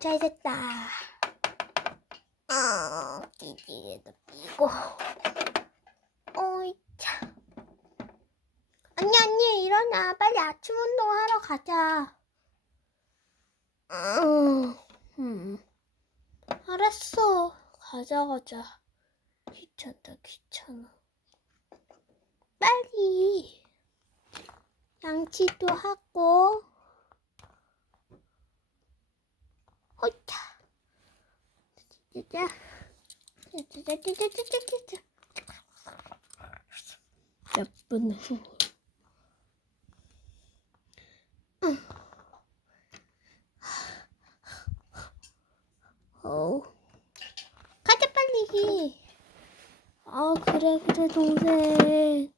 잘 됐다. 아, 띠지게도 삐고. 어이, 참. 언니, 언니, 일어나. 빨리 아침 운동하러 가자. 음, 음. 알았어. 가자, 가자. 귀찮다, 귀찮아. 빨리. 양치도 하고. 호이차. 짜자. 짜자자자자자자자. 몇분 후. 어. 가자 빨리. 아 그래 그래 동생.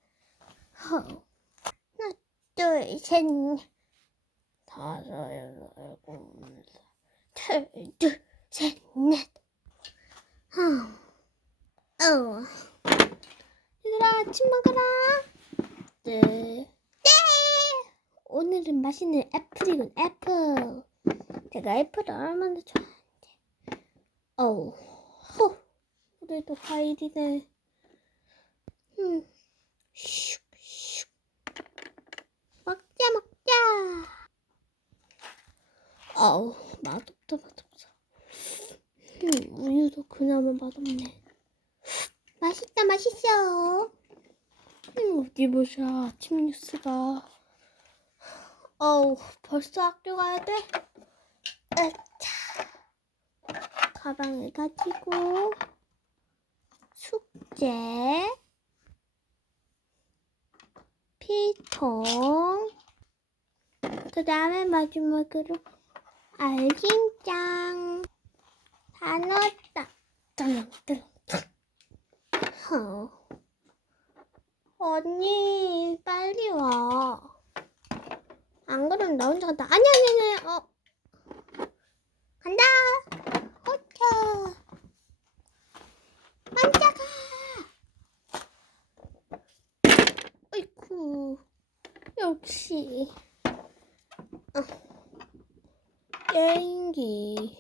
어. 하나 둘 셋 다섯 여섯 일곱 여덟 둘셋넷 어. 얘들아 아침 먹어라. 네. 네. 오늘은 맛있는 애플이군 애플. 제가 애플을 얼마나 좋아하는데. 어우. 호. 우리도 과일이네. 음. 슉, 슉. 먹자, 먹자. 어우, 맛없다, 맛없어. 음, 우유도 그나마 맛없네. 맛있다, 맛있어. 음, 어디 보자. 아침 뉴스가. 어우, 벌써 학교 가야 돼? 으차. 가방을 가지고 숙제 피통 그 다음에 마지막으로 알림장. 다 넣었다 덜렁덜렁 어. 언니 빨리 와. 안 그러면 나 혼자 간다. 아니 아니 아니 어. 간다. 호차 만자가 어이쿠 역시. 어. 게임기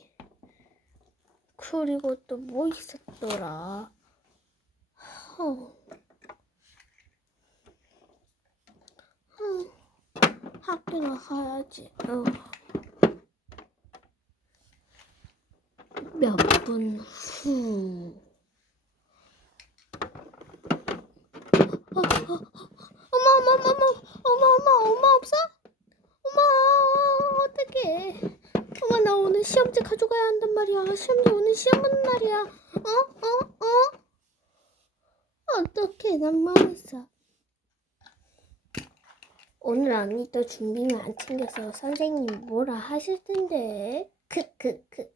그리고 또 뭐 있었더라 어. 어. 학교 나가야지 어. 몇분 후. 어, 어, 어, 어머, 어머, 어머, 어머, 어머, 어머, 없어? 어머, 어떡해. 어머, 나 오늘 시험지 가져가야 한단 말이야. 시험지 오늘 시험 보는 날이야. 어, 어, 어? 어떡해, 난 망했어. 오늘 언니 또 준비물 안 챙겨서 선생님 뭐라 하실 텐데. 크, 크, 크.